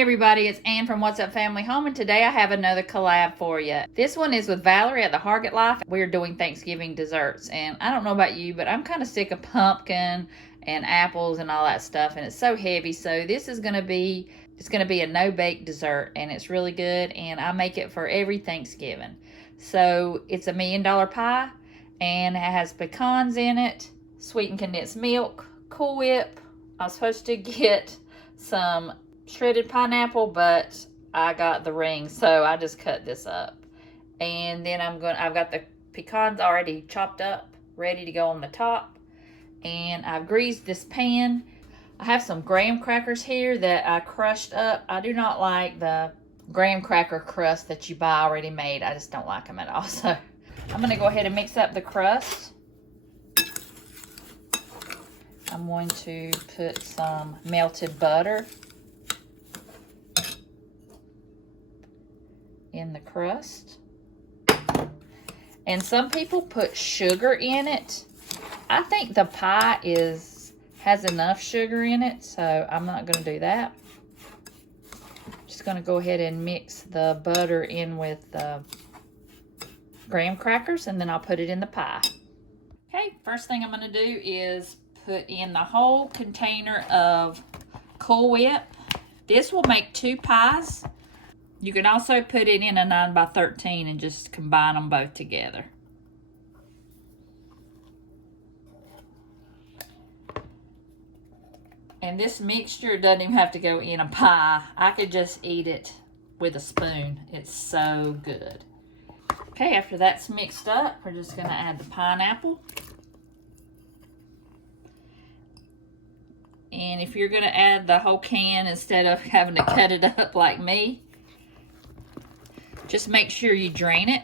Hey everybody, it's Ann from What's Up Family Home, and today I have another collab for you. This one is with Valerie at the Harget Life. We're doing Thanksgiving desserts, and I don't know about you, but I'm kind of sick of pumpkin and apples and all that stuff, and it's so heavy. So this is going to be, it's going to be a no-bake dessert, and it's really good, and I make it for every Thanksgiving. So it's a $1 million pie, and it has pecans in it, sweetened condensed milk, Cool Whip. I was supposed to get some shredded pineapple, but I got the rings, so I just cut this up. And then I've got the pecans already chopped up, ready to go on the top. And I've greased this pan. I have some graham crackers here that I crushed up. I do not like the graham cracker crust that you buy already made. I just don't like them at all. So I'm gonna go ahead and mix up the crust. I'm going to put some melted butter in the crust. And some people put sugar in it. I think the pie has enough sugar in it, so I'm not going to do that. Just going to go ahead and mix the butter in with the graham crackers, and then I'll put it in the pie. Okay, first thing I'm going to do is put in the whole container of Cool Whip. This will make 2 pies. You can also put it in a 9x13 and just combine them both together. And this mixture doesn't even have to go in a pie. I could just eat it with a spoon. It's so good. Okay, after that's mixed up, we're just going to add the pineapple. And if you're going to add the whole can instead of having to cut it up like me, just make sure you drain it.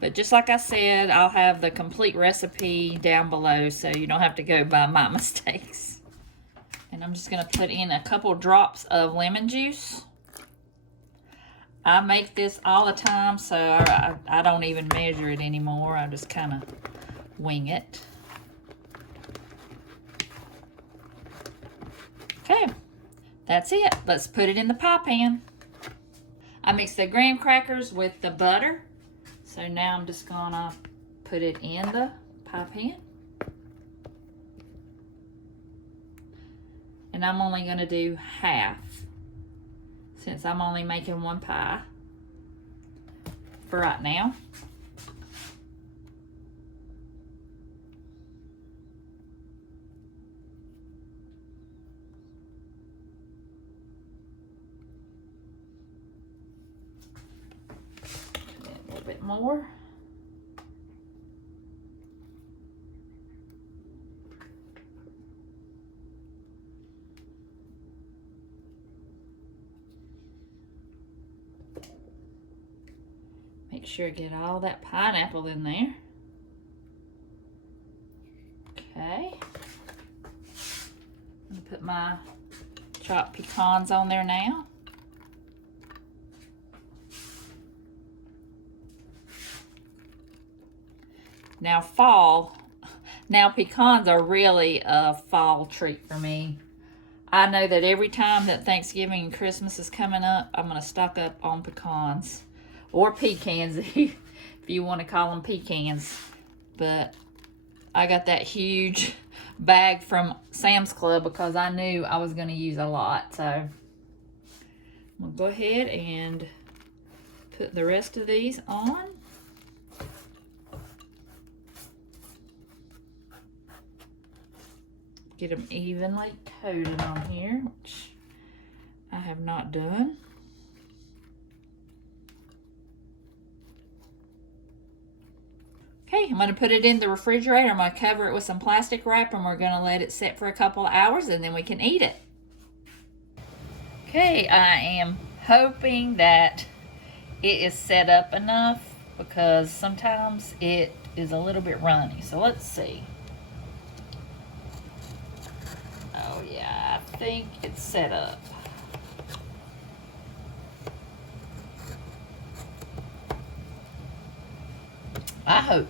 But just like I said, I'll have the complete recipe down below so you don't have to go by my mistakes. And I'm just going to put in a couple drops of lemon juice. I make this all the time, so I don't even measure it anymore. I just kind of wing it. Okay, that's it. Let's put it in the pie pan. I mixed the graham crackers with the butter. So now I'm just gonna put it in the pie pan. And I'm only gonna do half, since I'm only making 1 pie for right now. Bit more. Make sure I get all that pineapple in there. Okay. I'm gonna put my chopped pecans on there now. Now pecans are really a fall treat for me. I know that every time that Thanksgiving and Christmas is coming up, I'm going to stock up on pecans. Or pecans, if you want to call them pecans. But I got that huge bag from Sam's Club because I knew I was going to use a lot. So I'm going to go ahead and put the rest of these on. Get them evenly coated on here, which I have not done. Okay, I'm going to put it in the refrigerator. I'm going to cover it with some plastic wrap, and we're going to let it sit for a couple of hours, and then we can eat it. Okay, I am hoping that it is set up enough, because sometimes it is a little bit runny. So let's see. Oh yeah, I think it's set up. I hope.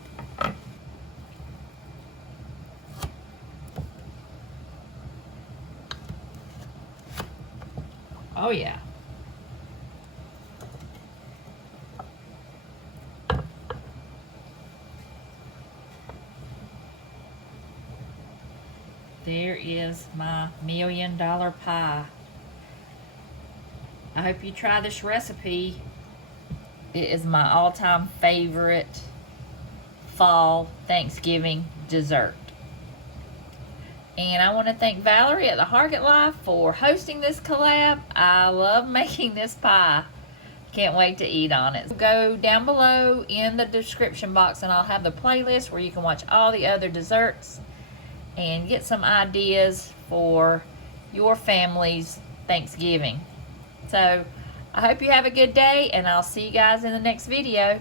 Oh yeah. There is my $1,000,000 pie. I hope you try this recipe. It is my all-time favorite fall Thanksgiving dessert. And I want to thank Valerie at the Harget Life for hosting this collab. I love making this pie. Can't wait to eat on it. Go down below in the description box and I'll have the playlist where you can watch all the other desserts and get some ideas for your family's Thanksgiving. So I hope you have a good day and I'll see you guys in the next video.